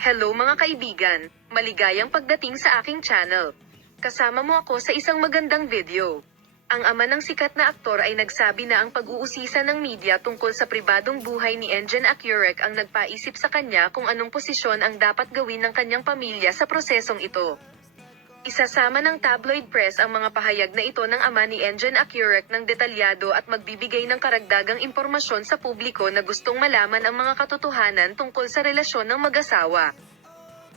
Hello mga kaibigan, maligayang pagdating sa aking channel. Kasama mo ako sa isang magandang video. Ang ama ng sikat na aktor ay nagsabi na ang pag-uusisa ng media tungkol sa pribadong buhay ni Enjen Akyurek ang nagpaisip sa kanya kung anong posisyon ang dapat gawin ng kanyang pamilya sa prosesong ito. Isasama ng tabloid press ang mga pahayag na ito ng ama ni Enjen Akyurek ng detalyado at magbibigay ng karagdagang impormasyon sa publiko na gustong malaman ang mga katotohanan tungkol sa relasyon ng mag-asawa.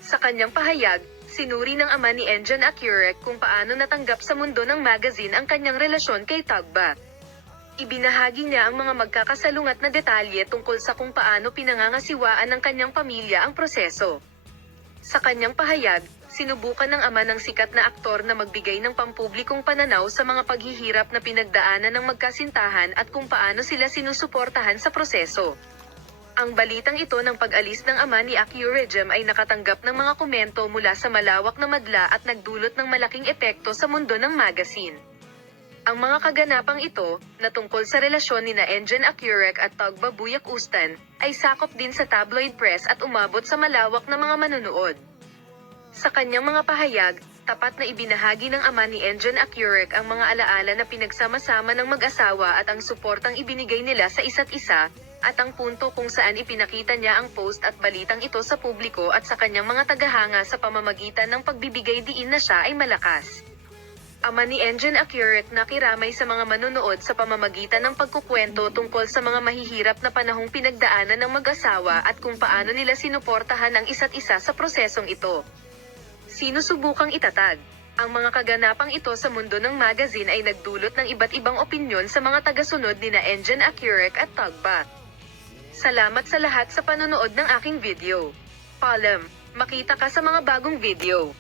Sa kanyang pahayag, sinuri ng ama ni Enjen Akyurek kung paano natanggap sa mundo ng magazine ang kanyang relasyon kay Tagba. Ibinahagi niya ang mga magkakasalungat na detalye tungkol sa kung paano pinangangasiwaan ng kanyang pamilya ang proseso. Sa kanyang pahayag, sinubukan ng ama ng sikat na aktor na magbigay ng pampublikong pananaw sa mga paghihirap na pinagdaanan ng magkasintahan at kung paano sila sinusuportahan sa proseso. Ang balitang ito ng pag-alis ng ama ni Akyurek ay nakatanggap ng mga komento mula sa malawak na madla at nagdulot ng malaking epekto sa mundo ng magazine. Ang mga kaganapang ito, na tungkol sa relasyon ni Enjen Akyurek at Tagba Buyak Ustan, ay sakop din sa tabloid press at umabot sa malawak na mga manunood. Sa kanyang mga pahayag, tapat na ibinahagi ng ama ni Enjen Akyurek ang mga alaala na pinagsama-sama ng mag-asawa at ang suportang ibinigay nila sa isa't isa, at ang punto kung saan ipinakita niya ang post at balitang ito sa publiko at sa kanyang mga tagahanga sa pamamagitan ng pagbibigay diin na siya ay malakas. Ama ni Enjen Akyurek nakiramay sa mga manunood sa pamamagitan ng pagkukwento tungkol sa mga mahihirap na panahong pinagdaanan ng mag-asawa at kung paano nila sinuportahan ang isa't isa sa prosesong ito. Sinusubukang itatag. Ang mga kaganapang ito sa mundo ng magazine ay nagdulot ng iba't ibang opinyon sa mga tagasunod ni Enjen Akyurek at Tagba. Salamat sa lahat sa panonood ng aking video. Paalam, makita ka sa mga bagong video.